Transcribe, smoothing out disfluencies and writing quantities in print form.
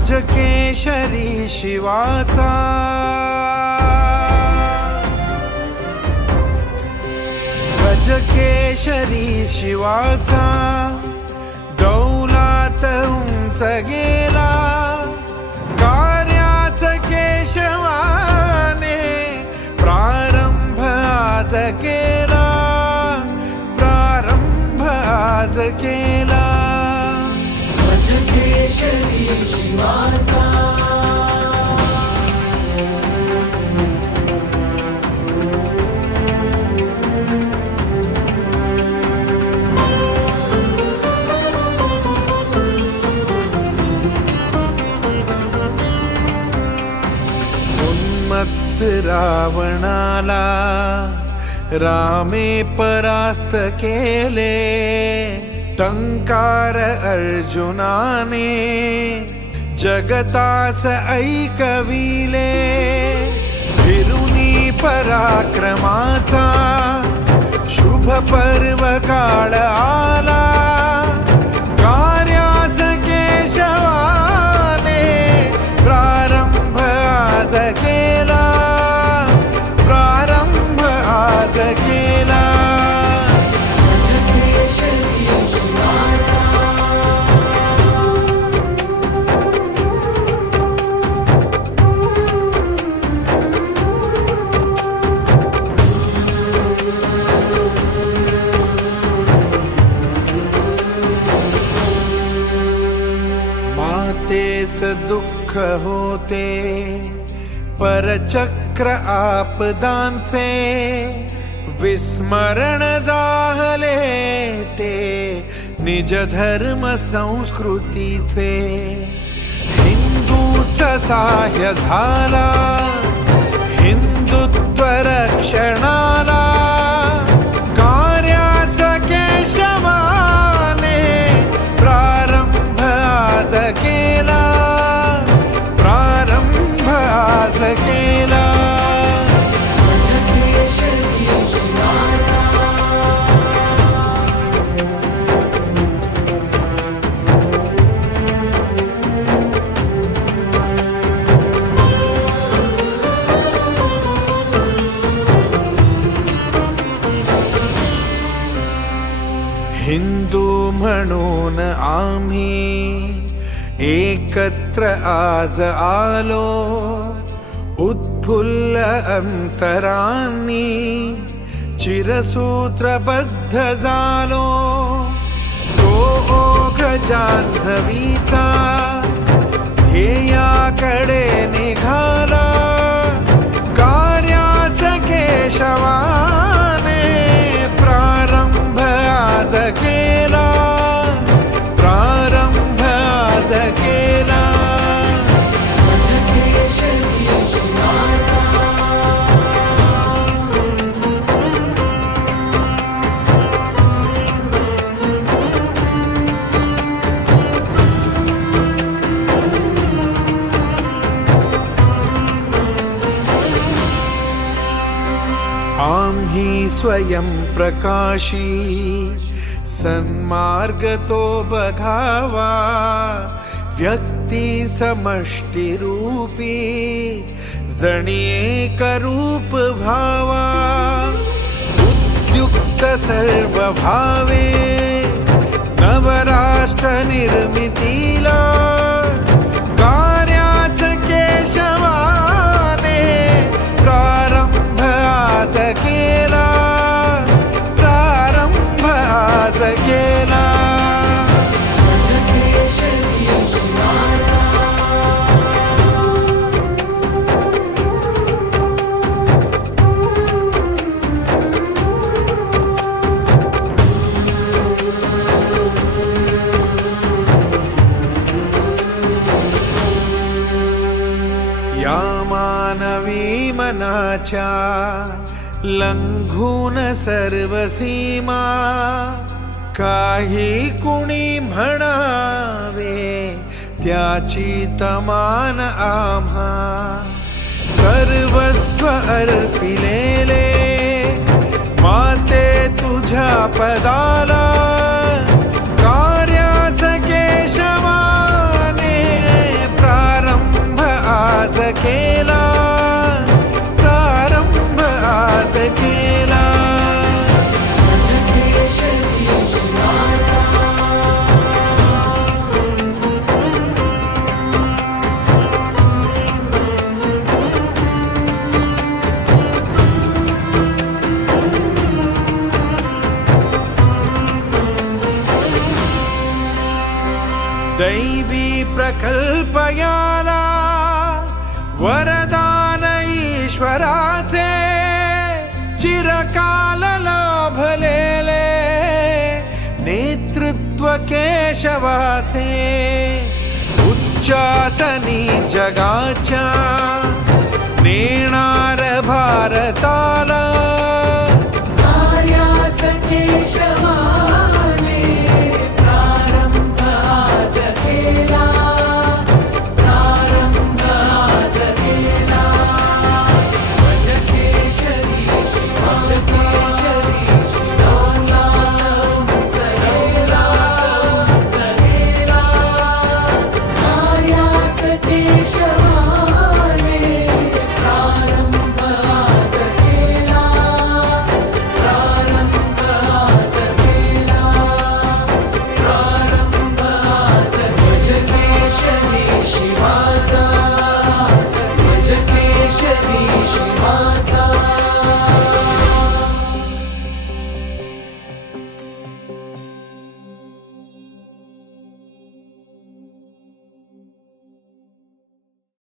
राजकेशरी शिवाचा राजकेशरी शिवाचा डौलात उंच गेला कार्यास केशवाने प्रारंभ आज केला प्रारंभ आज केला राजकेशरी शिवाचा उन्मत्त रावणाला रामे परास्त केले टंकार अर्जुनाने जगतास ऐकविले फिरुनी पराक्रमाचा शुभ पर्व काळ आला कार्यास केशवाने प्रारंभ आज केला प्रारंभ आज केला मातेस दुःख होते परचक्र आपदांचे विस्मरण जाहले ते निज धर्म संस्कृतीचे हिंदूच सहाय्य झाला हिंदुत्व रक्षणाला कार्यास केशवाने प्रारंभ आज केला प्रारंभ आज केला हिंदू म्हणून आम्ही एकत्र आज आलो उत्फुल्ल अंतरांनी चिरसूत्रबद्ध झालो तो ओघ जान्हवीचा ध्येयाकडे निघाला कार्यास केशवाने प्रारंभ आज केला प्रारंभ आज केला आम्ही स्वयं प्रकाशी सन्मार्ग तो बघावा व्यक्ती समष्टी रूपी जणी एक रूप भावा उद्युक्त सर्व भावे नवराष्ट्र निर्मितीला कार्यास केशवाने प्रारंभ आज केला प्रारंभ आज केला या मानवी मनाच्या लंघून सर्व सीमा काही कुणी म्हणावे त्याची तमान आम्हा सर्वस्व अर्पिलेले माते तुझ्या पदाला कार्यास केशवाने दैवी प्रकल्प याला वरदान ईश्वराचे चिरकाल लाभलेले नेतृत्व केशवाचे उच्चासनी जगाच्या नेणार भारताला कार्यास केशवा